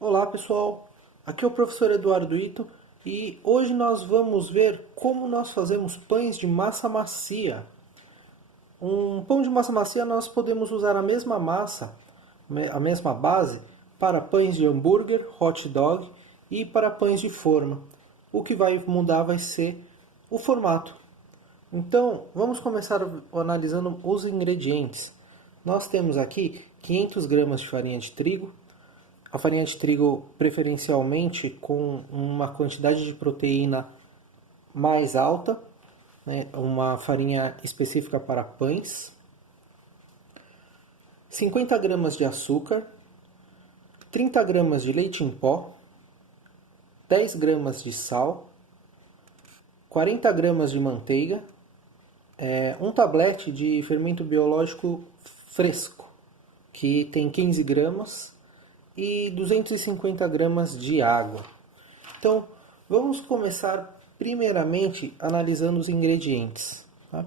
Olá pessoal, aqui é o professor Eduardo Ito e hoje nós vamos ver como nós fazemos pães de massa macia. Um pão de massa macia nós podemos usar a mesma massa, a mesma base, para pães de hambúrguer, hot dog e para pães de forma. O que vai mudar vai ser o formato. Então, vamos começar analisando os ingredientes. Nós temos aqui 500 gramas de farinha de trigo, a farinha de trigo preferencialmente com uma quantidade de proteína mais alta, né? Uma farinha específica para pães, 50 gramas de açúcar, 30 gramas de leite em pó, 10 gramas de sal, 40 gramas de manteiga, um tablete de fermento biológico fresco, que tem 15 gramas, e 250 gramas de água. Então, vamos começar primeiramente analisando os ingredientes. Tá?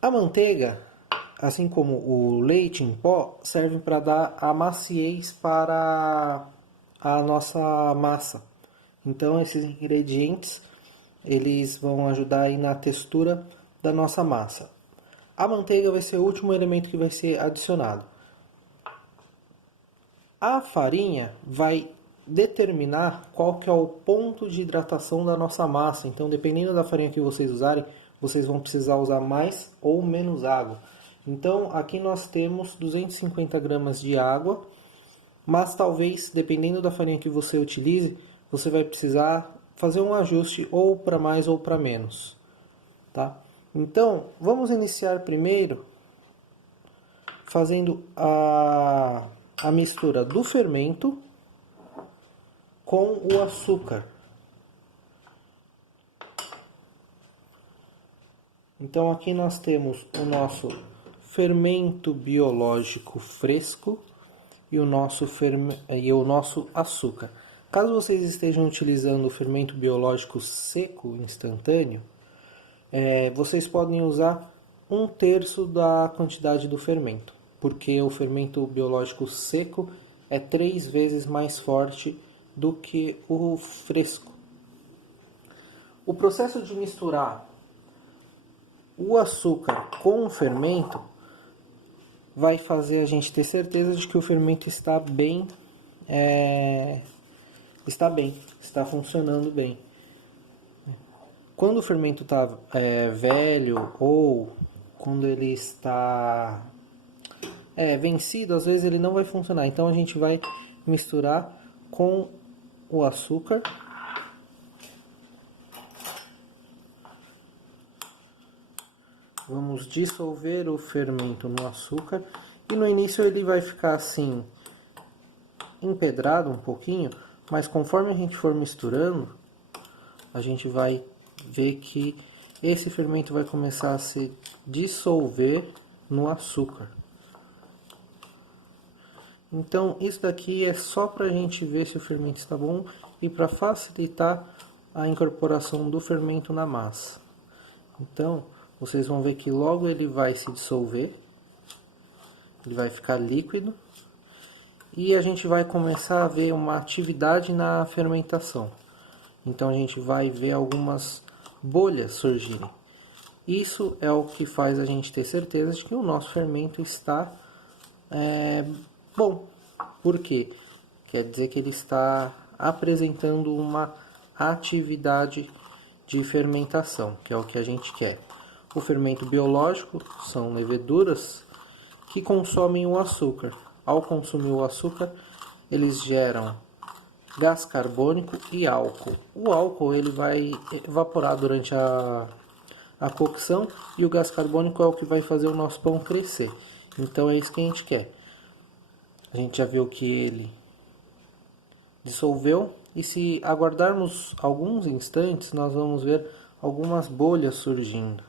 A manteiga, assim como o leite em pó, serve para dar a maciez para a nossa massa. Então, esses ingredientes eles vão ajudar aí na textura da nossa massa. A manteiga vai ser o último elemento que vai ser adicionado. A farinha vai determinar qual que é o ponto de hidratação da nossa massa. Então, dependendo da farinha que vocês usarem, vocês vão precisar usar mais ou menos água. Então, aqui nós temos 250 gramas de água, mas talvez, dependendo da farinha que você utilize, você vai precisar fazer um ajuste ou para mais ou para menos. Tá? Então, vamos iniciar primeiro fazendo a mistura do fermento com o açúcar. Então aqui nós temos o nosso fermento biológico fresco e o nosso açúcar. Caso vocês estejam utilizando o fermento biológico seco instantâneo, vocês podem usar 1/3 da quantidade do fermento, porque o fermento biológico seco é 3 vezes mais forte do que o fresco. O processo de misturar o açúcar com o fermento vai fazer a gente ter certeza de que o fermento está bem, está funcionando bem. Quando o fermento está velho ou quando ele está vencido, às vezes ele não vai funcionar. Então a gente vai misturar com o açúcar. Vamos dissolver o fermento no açúcar. E no início ele vai ficar assim, empedrado um pouquinho, mas conforme a gente for misturando, a gente vai ver que esse fermento vai começar a se dissolver no açúcar. Então isso daqui é só para a gente ver se o fermento está bom e para facilitar a incorporação do fermento na massa. Então vocês vão ver que logo ele vai se dissolver, ele vai ficar líquido e a gente vai começar a ver uma atividade na fermentação. Então a gente vai ver algumas bolhas surgirem. Isso é o que faz a gente ter certeza de que o nosso fermento está bom. Por quê? Quer dizer que ele está apresentando uma atividade de fermentação, que é o que a gente quer. O fermento biológico são leveduras que consomem o açúcar. Ao consumir o açúcar, eles geram gás carbônico e álcool. O álcool ele vai evaporar durante a cocção e o gás carbônico é o que vai fazer o nosso pão crescer. Então é isso que a gente quer. A gente já viu que ele dissolveu e se aguardarmos alguns instantes, nós vamos ver algumas bolhas surgindo.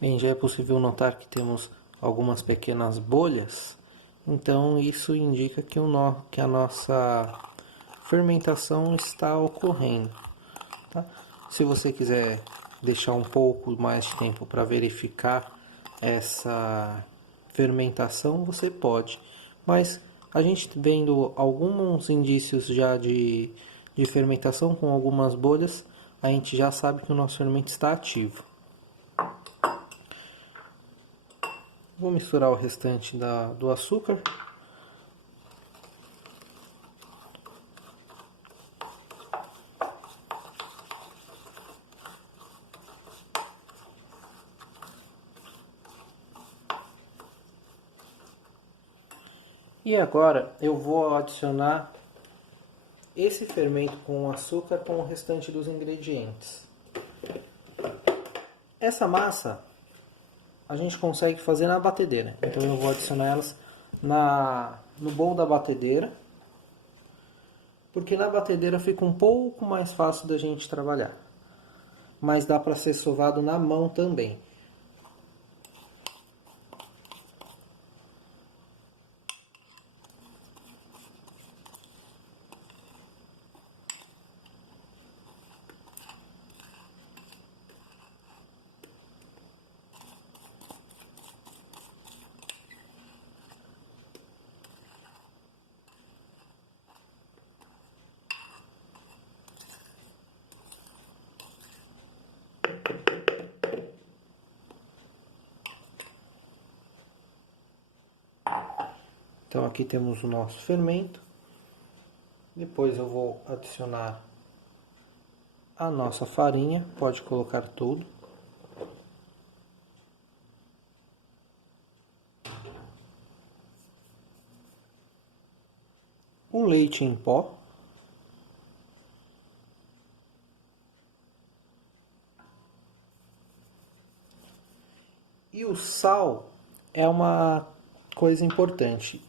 Bem, já é possível notar que temos algumas pequenas bolhas, então isso indica que, que a nossa fermentação está ocorrendo. Tá? Se você quiser deixar um pouco mais de tempo para verificar essa fermentação, você pode, mas a gente vendo alguns indícios já de fermentação com algumas bolhas, a gente já sabe que o nosso fermento está ativo. Vou misturar o restante do açúcar. E agora eu vou adicionar esse fermento com açúcar com o restante dos ingredientes. Essa massa a gente consegue fazer na batedeira. Então eu vou adicionar elas no bowl da batedeira, porque na batedeira fica um pouco mais fácil da gente trabalhar. Mas dá para ser sovado na mão também. Então aqui temos o nosso fermento. Depois eu vou adicionar a nossa farinha, pode colocar tudo. Um leite em pó. E o sal é uma coisa importante.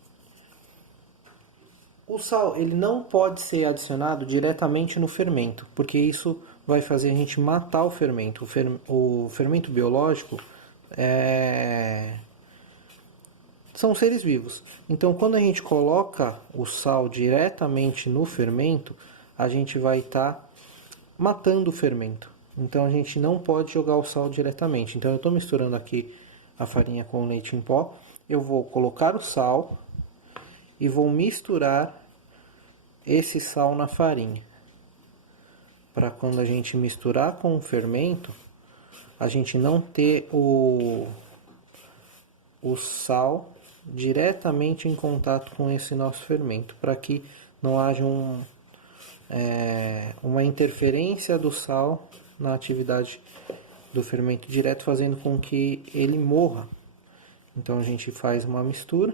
O sal ele não pode ser adicionado diretamente no fermento, porque isso vai fazer a gente matar o fermento. O fermento biológico são seres vivos. Então, quando a gente coloca o sal diretamente no fermento, a gente vai estar matando o fermento. Então, a gente não pode jogar o sal diretamente. Então, eu estou misturando aqui a farinha com o leite em pó. Eu vou colocar o sal e vou misturar esse sal na farinha. Para quando a gente misturar com o fermento, a gente não ter o sal diretamente em contato com esse nosso fermento, para que não haja uma interferência do sal na atividade do fermento direto, fazendo com que ele morra. Então a gente faz uma mistura.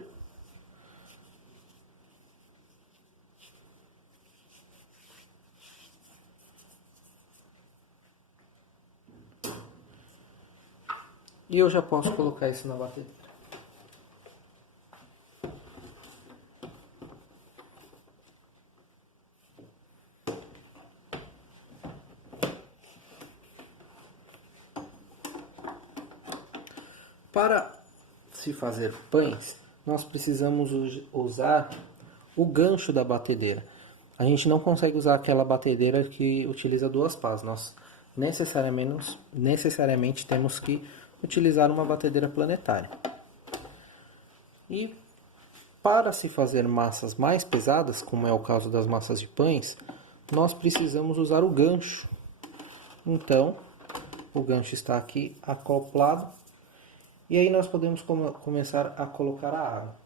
E eu já posso colocar isso na batedeira. Para se fazer pães, nós precisamos usar o gancho da batedeira. A gente não consegue usar aquela batedeira que utiliza duas pás. Nós necessariamente temos que utilizar uma batedeira planetária. E para se fazer massas mais pesadas, como é o caso das massas de pães, nós precisamos usar o gancho. Então, o gancho está aqui acoplado. E aí nós podemos começar a colocar a água.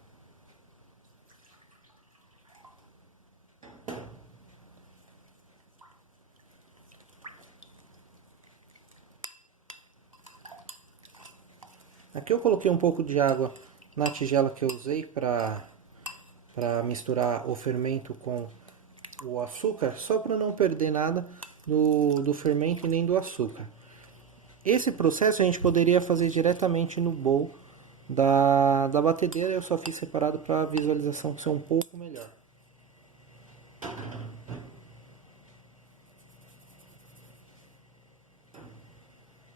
Aqui eu coloquei um pouco de água na tigela que eu usei para misturar o fermento com o açúcar, só para não perder nada do fermento e nem do açúcar. Esse processo a gente poderia fazer diretamente no bowl da batedeira, eu só fiz separado para a visualização ser um pouco melhor.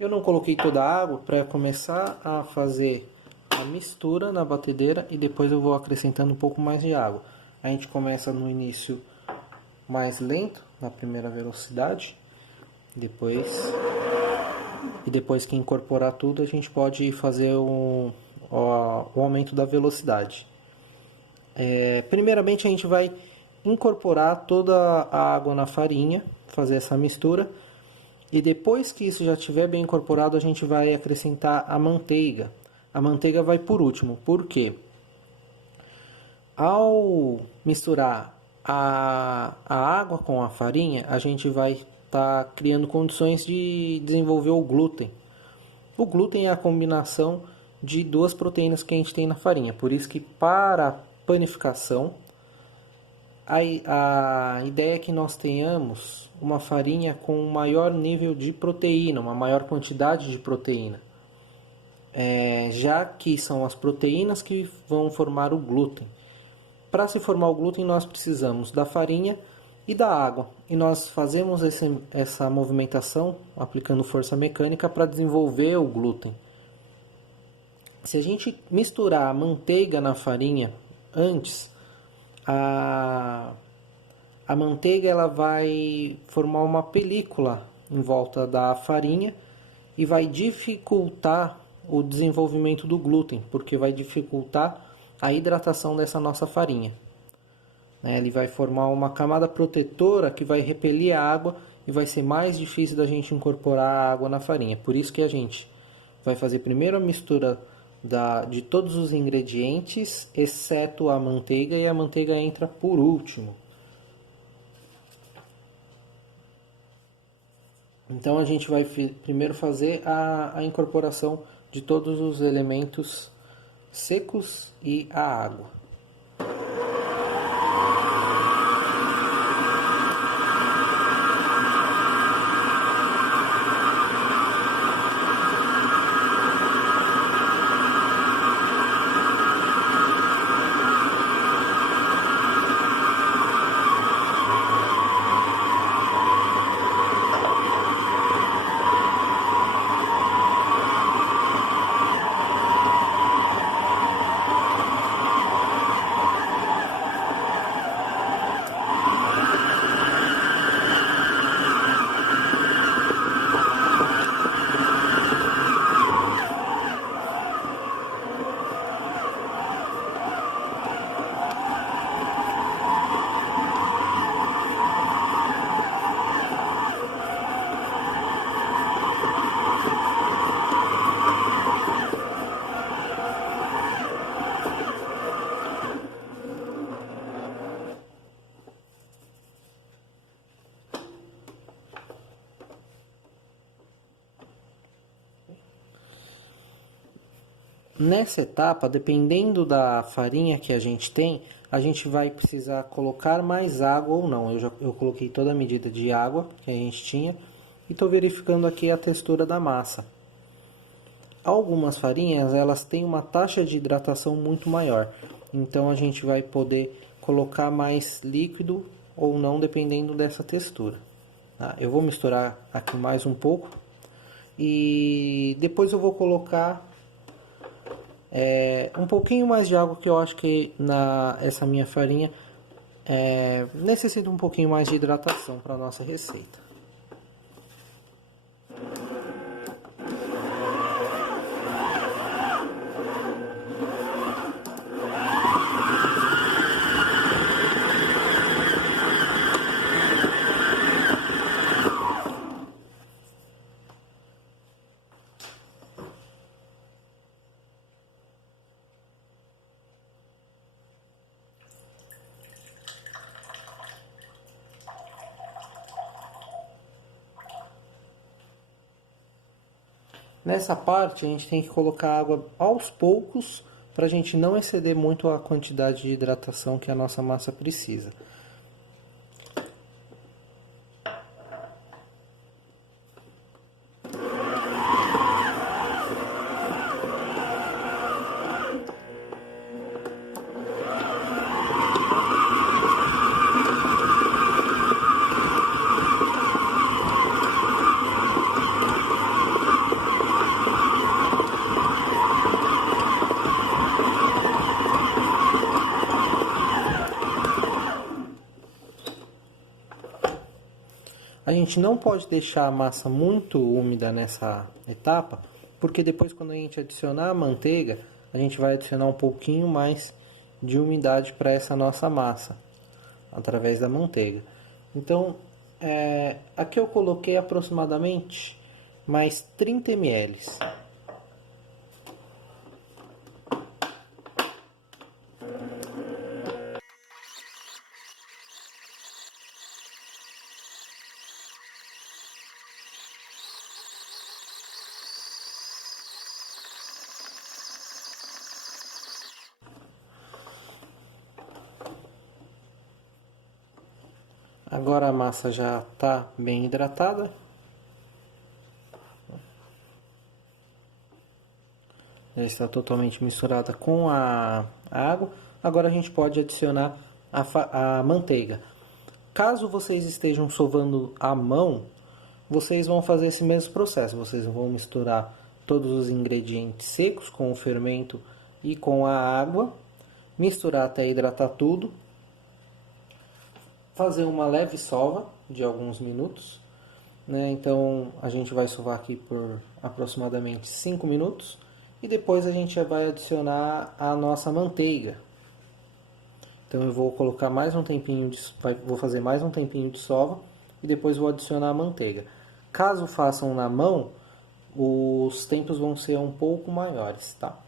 Eu não coloquei toda a água para começar a fazer a mistura na batedeira e depois eu vou acrescentando um pouco mais de água. A gente começa no início mais lento, na primeira velocidade, depois que incorporar tudo a gente pode fazer o aumento da velocidade. Primeiramente a gente vai incorporar toda a água na farinha, fazer essa mistura. E depois que isso já estiver bem incorporado, a gente vai acrescentar a manteiga. A manteiga vai por último. Por quê? Ao misturar a água com a farinha, a gente vai estar criando condições de desenvolver o glúten. O glúten é a combinação de duas proteínas que a gente tem na farinha. Por isso que para a panificação, a ideia é que nós tenhamos uma farinha com um maior nível de proteína, uma maior quantidade de proteína, já que são as proteínas que vão formar o glúten. Para se formar o glúten nós precisamos da farinha e da água, e nós fazemos essa movimentação aplicando força mecânica para desenvolver o glúten. Se a gente misturar a manteiga na farinha antes, a manteiga ela vai formar uma película em volta da farinha e vai dificultar o desenvolvimento do glúten, porque vai dificultar a hidratação dessa nossa farinha. Ele vai formar uma camada protetora que vai repelir a água e vai ser mais difícil da gente incorporar a água na farinha. Por isso que a gente vai fazer primeiro a mistura de todos os ingredientes, exceto a manteiga, e a manteiga entra por último. Então a gente vai primeiro fazer a incorporação de todos os elementos secos e a água. Nessa etapa, dependendo da farinha que a gente tem, a gente vai precisar colocar mais água ou não. Eu coloquei toda a medida de água que a gente tinha e estou verificando aqui a textura da massa. Algumas farinhas elas têm uma taxa de hidratação muito maior, então a gente vai poder colocar mais líquido ou não, dependendo dessa textura. Eu vou misturar aqui mais um pouco e depois eu vou colocar um pouquinho mais de água, que eu acho que essa minha farinha necessita um pouquinho mais de hidratação para a nossa receita. Nessa parte a gente tem que colocar água aos poucos para a gente não exceder muito a quantidade de hidratação que a nossa massa precisa. A gente não pode deixar a massa muito úmida nessa etapa, porque depois quando a gente adicionar a manteiga, a gente vai adicionar um pouquinho mais de umidade para essa nossa massa, através da manteiga. Então, aqui eu coloquei aproximadamente mais 30 ml. Agora a massa já está bem hidratada. Já está totalmente misturada com a água. Agora a gente pode adicionar a manteiga. Caso vocês estejam sovando à mão, vocês vão fazer esse mesmo processo. Vocês vão misturar todos os ingredientes secos com o fermento e com a água, misturar até hidratar tudo, fazer uma leve sova de alguns minutos, né? Então a gente vai sovar aqui por aproximadamente 5 minutos e depois a gente vai adicionar a nossa manteiga. Então eu vou colocar mais um tempinho vou fazer mais um tempinho de sova e depois vou adicionar a manteiga. Caso façam na mão, os tempos vão ser um pouco maiores, tá?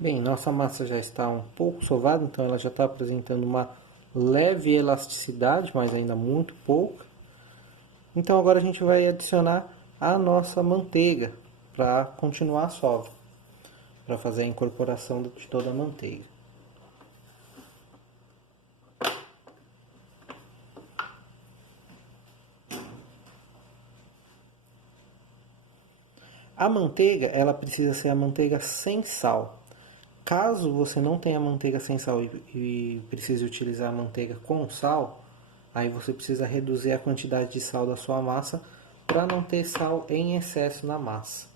Bem, nossa massa já está um pouco sovada, então ela já está apresentando uma leve elasticidade, mas ainda muito pouca. Então agora a gente vai adicionar a nossa manteiga para continuar a sova, para fazer a incorporação de toda a manteiga. A manteiga, ela precisa ser a manteiga sem sal. Caso você não tenha manteiga sem sal e precise utilizar a manteiga com sal, aí você precisa reduzir a quantidade de sal da sua massa para não ter sal em excesso na massa.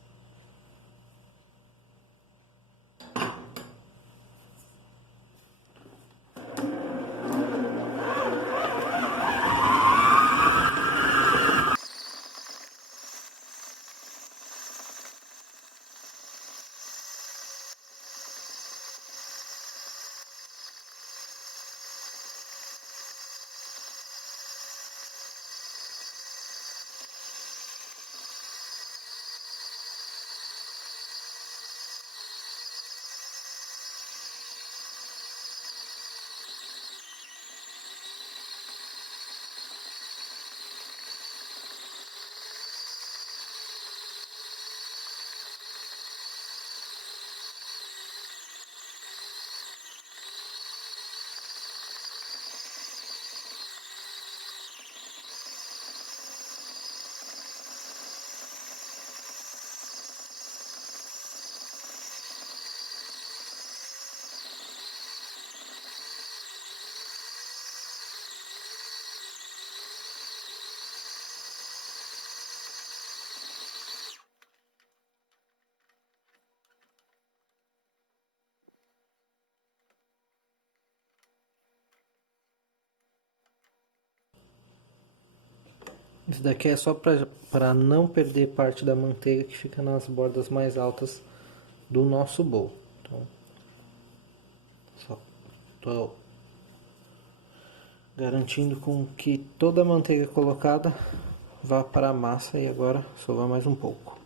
Isso daqui é só para não perder parte da manteiga que fica nas bordas mais altas do nosso bolo. Então, só tô garantindo com que toda a manteiga colocada vá para a massa e agora sovar mais um pouco.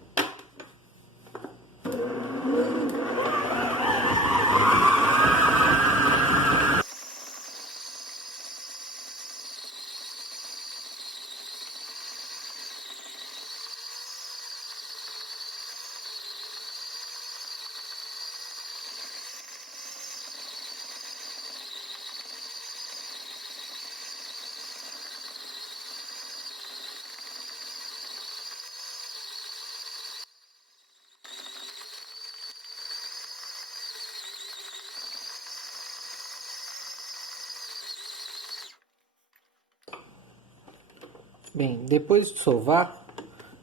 Bem, depois de sovar,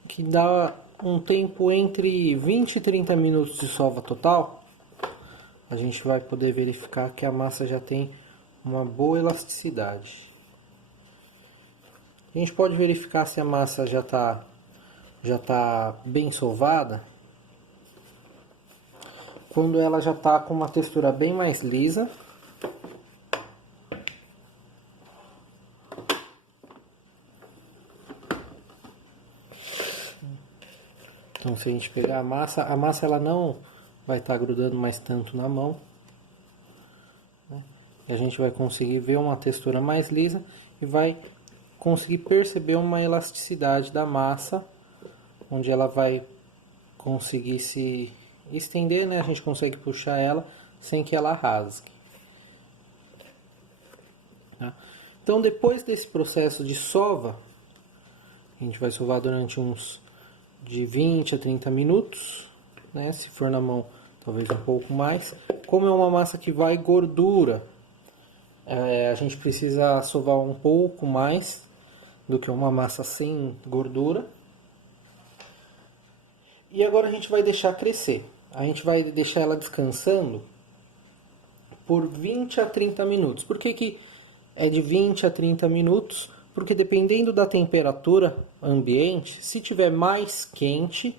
que dá um tempo entre 20 e 30 minutos de sova total, a gente vai poder verificar que a massa já tem uma boa elasticidade. A gente pode verificar se a massa já tá bem sovada quando ela já está com uma textura bem mais lisa. Então, se a gente pegar a massa ela não vai estar grudando mais tanto na mão, né? E a gente vai conseguir ver uma textura mais lisa e vai conseguir perceber uma elasticidade da massa, onde ela vai conseguir se estender, né? A gente consegue puxar ela sem que ela rasgue. Tá? Então, depois desse processo de sova, a gente vai sovar durante uns de 20 a 30 minutos, né? Se for na mão, talvez um pouco mais. Como é uma massa que vai gordura, a gente precisa sovar um pouco mais do que uma massa sem gordura. E agora a gente vai deixar crescer. A gente vai deixar ela descansando por 20 a 30 minutos. Por que é de 20 a 30 minutos? Porque dependendo da temperatura ambiente, se tiver mais quente,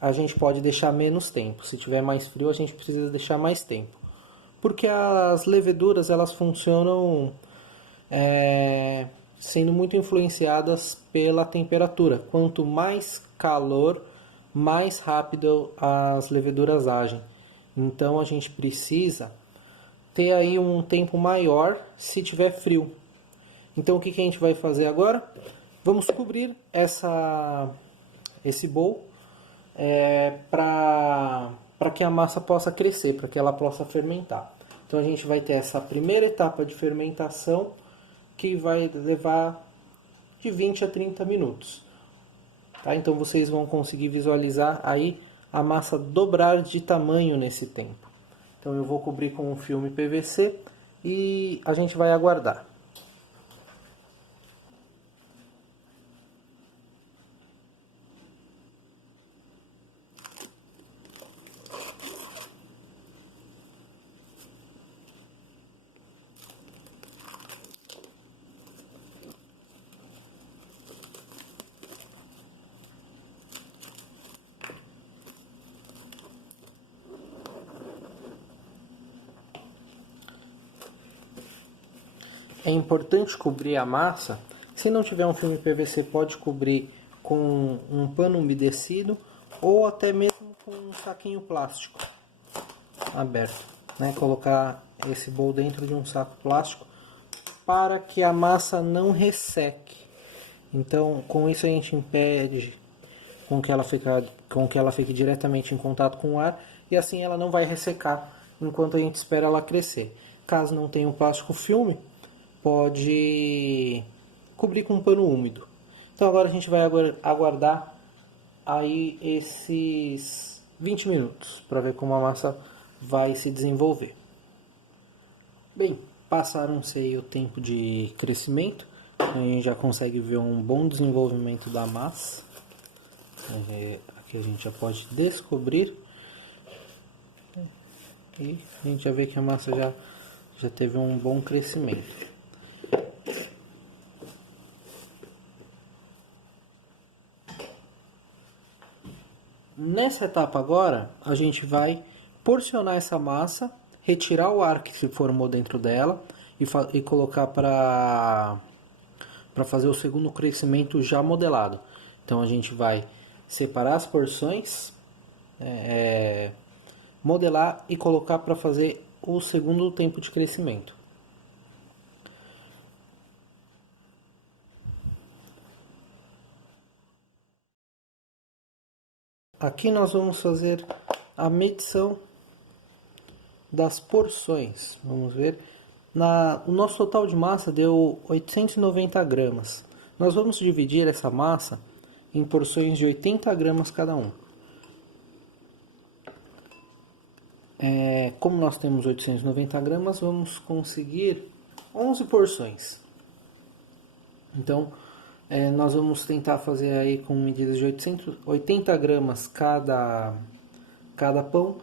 a gente pode deixar menos tempo. Se tiver mais frio, a gente precisa deixar mais tempo. Porque as leveduras elas funcionam sendo muito influenciadas pela temperatura. Quanto mais calor, mais rápido as leveduras agem. Então a gente precisa ter aí um tempo maior se tiver frio. Então o que a gente vai fazer agora? Vamos cobrir esse bowl para que a massa possa crescer, para que ela possa fermentar. Então a gente vai ter essa primeira etapa de fermentação que vai levar de 20 a 30 minutos. Tá? Então vocês vão conseguir visualizar aí a massa dobrar de tamanho nesse tempo. Então eu vou cobrir com um filme PVC e a gente vai aguardar. É importante cobrir a massa. Se não tiver um filme PVC, pode cobrir com um pano umedecido ou até mesmo com um saquinho plástico aberto, né? Colocar esse bowl dentro de um saco plástico para que a massa não resseque. Então, com isso a gente impede com que ela fique diretamente em contato com o ar e assim ela não vai ressecar enquanto a gente espera ela crescer. Caso não tenha um plástico filme, pode cobrir com um pano úmido. Então agora a gente vai aguardar aí esses 20 minutos para ver como a massa vai se desenvolver. Bem, passaram-se aí o tempo de crescimento, a gente já consegue ver um bom desenvolvimento da massa. Aqui a gente já pode descobrir e a gente já vê que a massa já teve um bom crescimento. Nessa etapa agora, a gente vai porcionar essa massa, retirar o ar que se formou dentro dela e colocar para fazer o segundo crescimento já modelado. Então a gente vai separar as porções, modelar e colocar para fazer o segundo tempo de crescimento. Aqui nós vamos fazer a medição das porções. Vamos ver. O nosso total de massa deu 890 gramas. Nós vamos dividir essa massa em porções de 80 gramas cada um. Como nós temos 890 gramas, vamos conseguir 11 porções. Então, nós vamos tentar fazer aí com medidas de 80 gramas cada pão.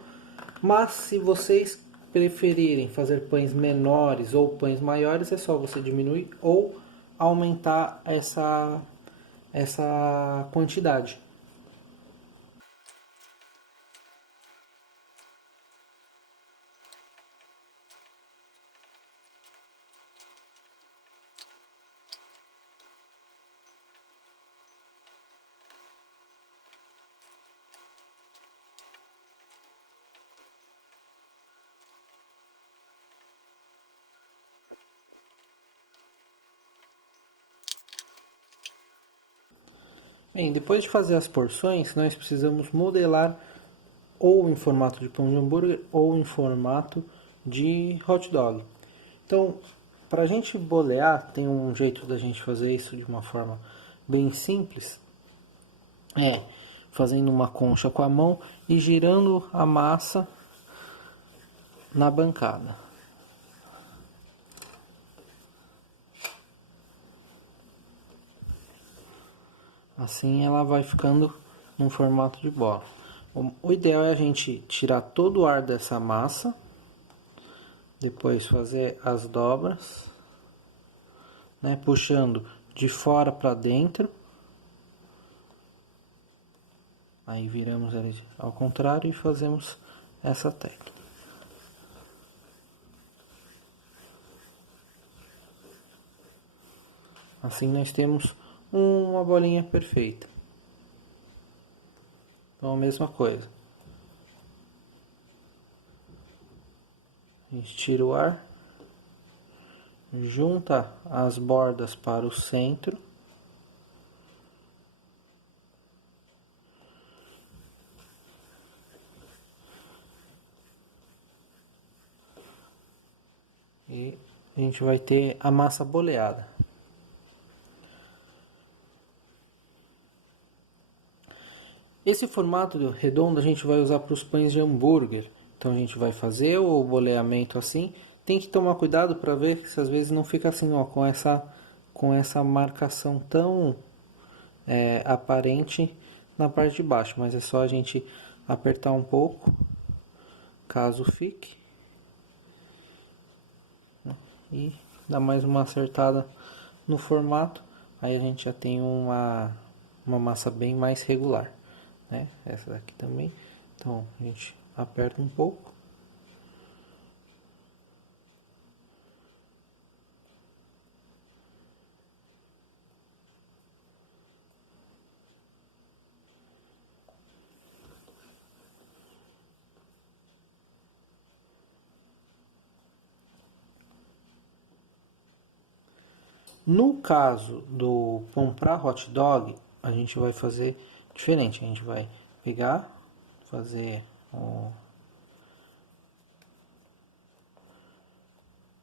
Mas se vocês preferirem fazer pães menores ou pães maiores, é só você diminuir ou aumentar essa quantidade. Bem, depois de fazer as porções, nós precisamos modelar ou em formato de pão de hambúrguer ou em formato de hot dog. Então, para a gente bolear, tem um jeito da gente fazer isso de uma forma bem simples. Fazendo uma concha com a mão e girando a massa na bancada. Assim ela vai ficando num formato de bola. O ideal é a gente tirar todo o ar dessa massa, depois fazer as dobras, né, puxando de fora para dentro. Aí viramos ele ao contrário e fazemos essa técnica. Assim nós temos uma bolinha perfeita. Então a mesma coisa. A gente tira o ar, junta as bordas para o centro. E a gente vai ter a massa boleada. Esse formato redondo a gente vai usar para os pães de hambúrguer. Então a gente vai fazer o boleamento assim. Tem que tomar cuidado para ver se às vezes não fica assim, ó, com essa marcação tão aparente na parte de baixo. Mas é só a gente apertar um pouco, caso fique. E dar mais uma acertada no formato. Aí a gente já tem uma massa bem mais regular. Né? Essa daqui também. Então a gente aperta um pouco. No caso do pão para hot dog, a gente vai fazer diferente. A gente vai pegar, fazer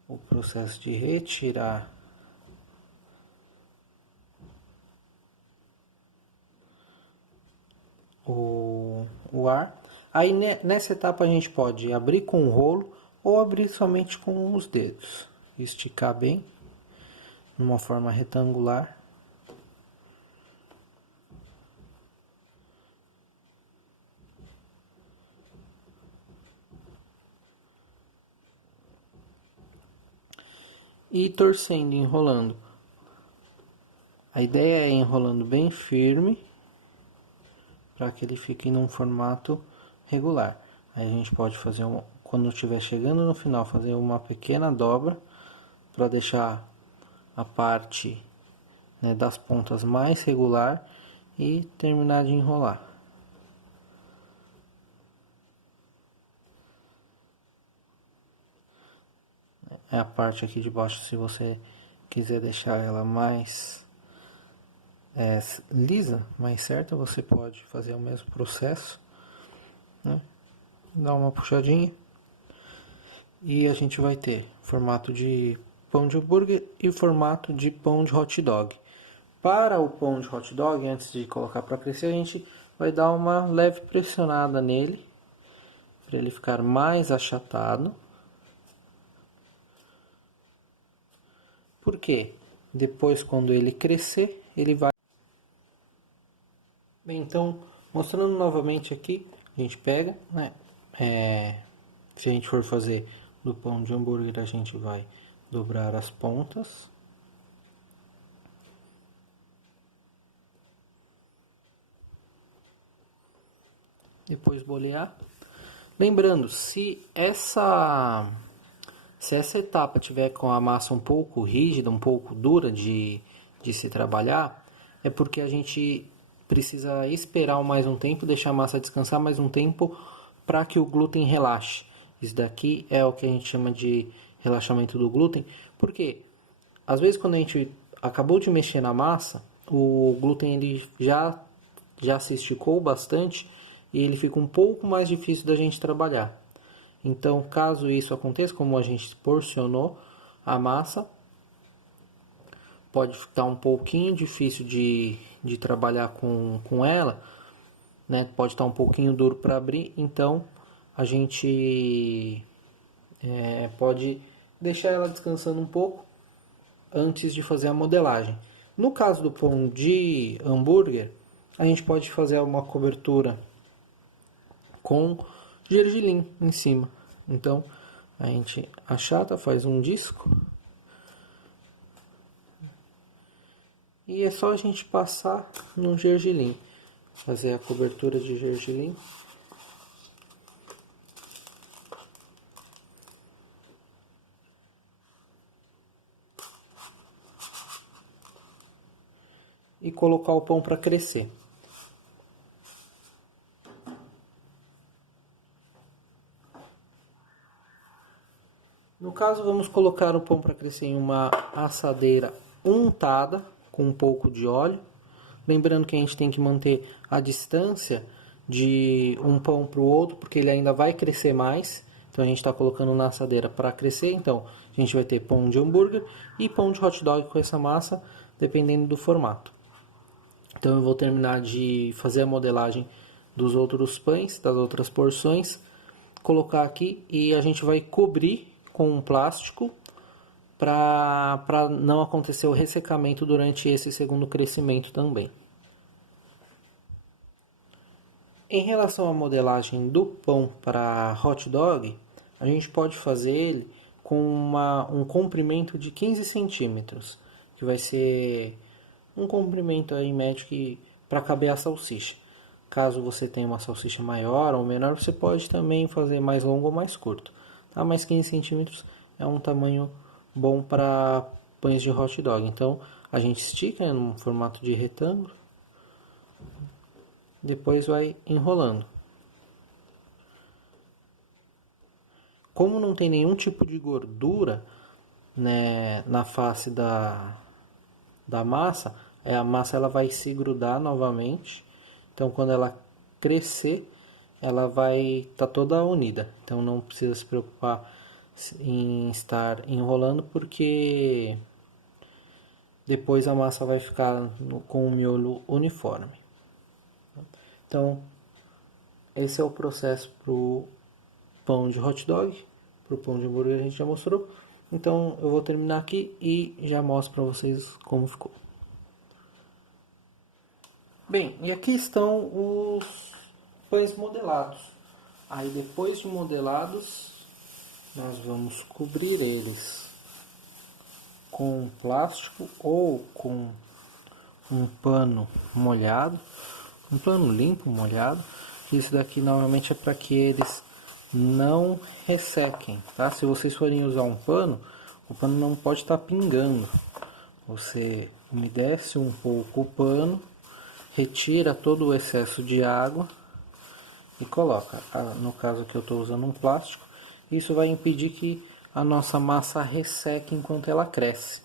o processo de retirar o ar. Aí nessa etapa a gente pode abrir com o rolo ou abrir somente com os dedos. Esticar bem, numa forma retangular. E torcendo, enrolando. A ideia é enrolando bem firme, para que ele fique num formato regular. Aí a gente pode fazer, quando estiver chegando no final, fazer uma pequena dobra para deixar a parte, né, das pontas mais regular e terminar de enrolar. É a parte aqui de baixo, se você quiser deixar ela mais lisa, mais certa, você pode fazer o mesmo processo, né? Dar uma puxadinha e a gente vai ter formato de pão de hambúrguer e formato de pão de hot dog. Para o pão de hot dog, antes de colocar para crescer, a gente vai dar uma leve pressionada nele para ele ficar mais achatado. Porque depois, quando ele crescer, ele vai... Bem, então, mostrando novamente aqui, a gente pega, né? Se a gente for fazer do pão de hambúrguer, a gente vai dobrar as pontas. Depois bolear. Lembrando, se essa etapa tiver com a massa um pouco rígida, um pouco dura de se trabalhar, é porque a gente precisa esperar mais um tempo, deixar a massa descansar mais um tempo para que o glúten relaxe. Isso daqui é o que a gente chama de relaxamento do glúten, porque às vezes quando a gente acabou de mexer na massa, o glúten ele já se esticou bastante e ele fica um pouco mais difícil da gente trabalhar. Então, caso isso aconteça, como a gente porcionou a massa, pode ficar um pouquinho difícil de trabalhar com ela, né? Pode estar um pouquinho duro para abrir, então a gente pode deixar ela descansando um pouco antes de fazer a modelagem. No caso do pão de hambúrguer, a gente pode fazer uma cobertura com gergelim em cima. Então a gente achata, faz um disco e é só a gente passar no gergelim, fazer a cobertura de gergelim. E colocar o pão para crescer. No caso, vamos colocar o pão para crescer em uma assadeira untada com um pouco de óleo. Lembrando que a gente tem que manter a distância de um pão para o outro, porque ele ainda vai crescer mais. Então a gente está colocando na assadeira para crescer. Então a gente vai ter pão de hambúrguer e pão de hot dog com essa massa, dependendo do formato. Então eu vou terminar de fazer a modelagem dos outros pães, das outras porções, colocar aqui e a gente vai cobrir com um plástico para não acontecer o ressecamento durante esse segundo crescimento também. Em relação à modelagem do pão para hot dog, a gente pode fazer ele com um comprimento de 15 centímetros, que vai ser um comprimento aí médio para caber a salsicha. Caso você tenha uma salsicha maior ou menor, você pode também fazer mais longo ou mais curto. Tá? Mas 15 centímetros é um tamanho bom para pães de hot dog. Então a gente estica no formato de retângulo, depois vai enrolando. Como não tem nenhum tipo de gordura, né, na face da massa, a massa ela vai se grudar novamente. Então quando ela crescer, ela vai estar toda unida. Então não precisa se preocupar em estar enrolando, porque depois a massa vai ficar com o miolo uniforme. Então esse é o processo para o pão de hot dog. Para o pão de hambúrguer a gente já mostrou. Então eu vou terminar aqui e já mostro para vocês como ficou. Bem, e aqui estão os pães modelados. Aí depois de modelados, nós vamos cobrir eles com plástico ou com um pano molhado. um pano limpo, molhado. Isso daqui normalmente é para que eles não ressequem, tá? Se vocês forem usar um pano, o pano não pode estar pingando. Você umedece um pouco o pano, retira todo o excesso de água e coloca. No caso que eu estou usando um plástico, isso vai impedir que a nossa massa resseque enquanto ela cresce.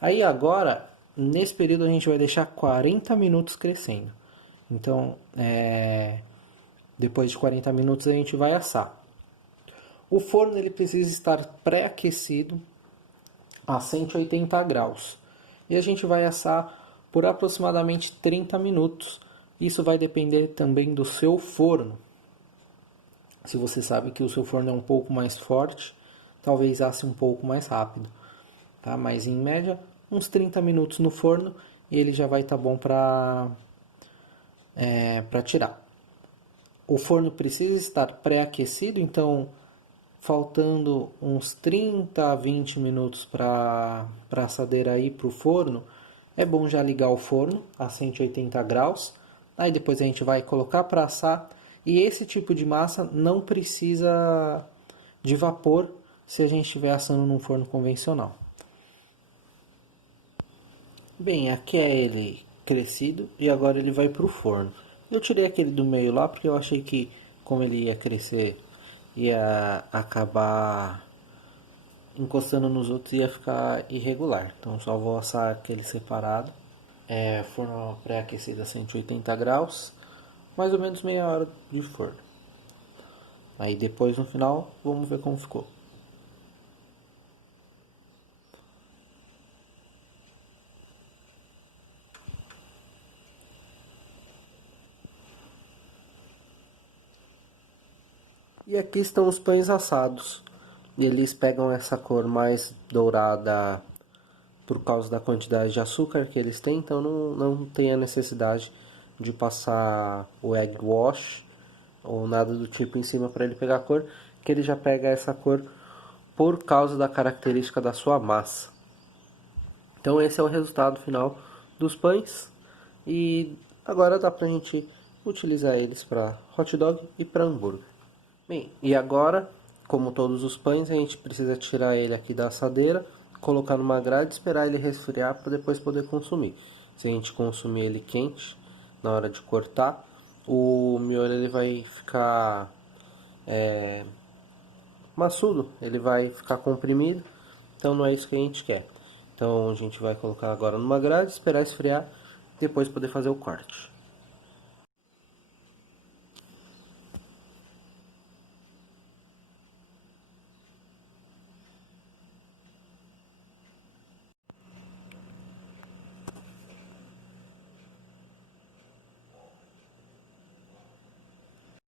Aí agora, nesse período a gente vai deixar 40 minutos crescendo. Então, depois de 40 minutos a gente vai assar. O forno ele precisa estar pré-aquecido a 180 graus. E a gente vai assar por aproximadamente 30 minutos. Isso vai depender também do seu forno. Se você sabe que o seu forno é um pouco mais forte, talvez asse um pouco mais rápido. Tá? Mas em média, uns 30 minutos no forno e ele já vai estar bom para tirar. O forno precisa estar pré-aquecido, então faltando uns 30 a 20 minutos para a assadeira ir para o forno, é bom já ligar o forno a 180 graus. Aí depois a gente vai colocar para assar. E esse tipo de massa não precisa de vapor se a gente estiver assando num forno convencional. Bem, aqui é ele crescido e agora ele vai para o forno. Eu tirei aquele do meio lá porque eu achei que, como ele ia crescer, ia acabar encostando nos outros e ia ficar irregular. Então só vou assar aquele separado. Forno pré-aquecido a 180 graus, mais ou menos meia hora de forno. Aí depois no final, vamos ver como ficou. E aqui estão os pães assados. Eles pegam essa cor mais dourada por causa da quantidade de açúcar que eles têm, então não tem a necessidade de passar o egg wash ou nada do tipo em cima para ele pegar a cor, que ele já pega essa cor por causa da característica da sua massa. Então esse é o resultado final dos pães e agora dá pra gente utilizar eles para hot dog e para hambúrguer. Bem, e agora, como todos os pães, a gente precisa tirar ele aqui da assadeira, colocar numa grade e esperar ele resfriar para depois poder consumir. Se a gente consumir ele quente, na hora de cortar, o miolo ele vai ficar maçudo, ele vai ficar comprimido, então não é isso que a gente quer. Então a gente vai colocar agora numa grade, esperar esfriar, depois poder fazer o corte.